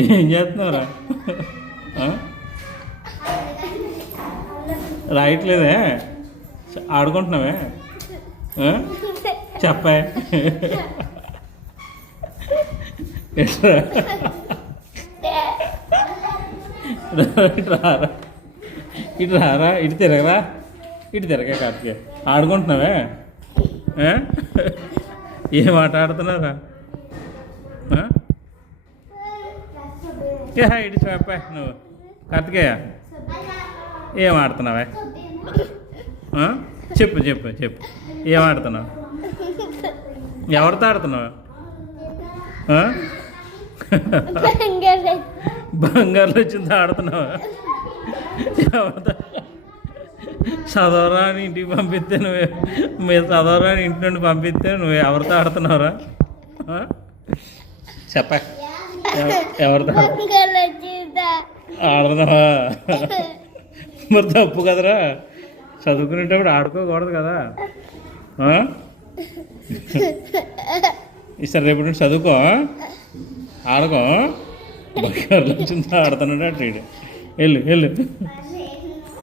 ఏం చేస్తున్నావురా? రాయట్లేదే, ఆడుకుంటున్నావే? చెప్పా ఇటు రారా, ఇటు రారా, ఇటు తిరగరా, ఇటు తిరగా కాటికి ఆడుకుంటున్నావే? ఏం ఆట ఆడుతున్నారా? ఇటు చెప్పా నువ్వు కార్తికేయ ఏం ఆడుతున్నావే? చెప్పు చెప్పు చెప్పు, ఏం ఆడుతున్నావు? ఎవరితో ఆడుతున్నావు? బంగారులో వచ్చింది ఆడుతున్నావా? ఎవరితో? చదవరా అని ఇంటికి పంపిస్తే నువ్వే, మీరు చదవరా అని ఇంటి నుండి పంపిస్తే నువ్వు ఎవరితో ఆడుతున్నావురా? చెప్ప, ఎవరితో ఆడుతున్నావా? మరి తప్పు కదరా, చదువుకునేటప్పుడు ఆడుకోకూడదు కదా. ఈసారి రేపు నుండి చదువుకో, ఆడుకో. బంగారులో వచ్చింది ఆడుతున్నాడు అటు. వెళ్ళు వెళ్ళు.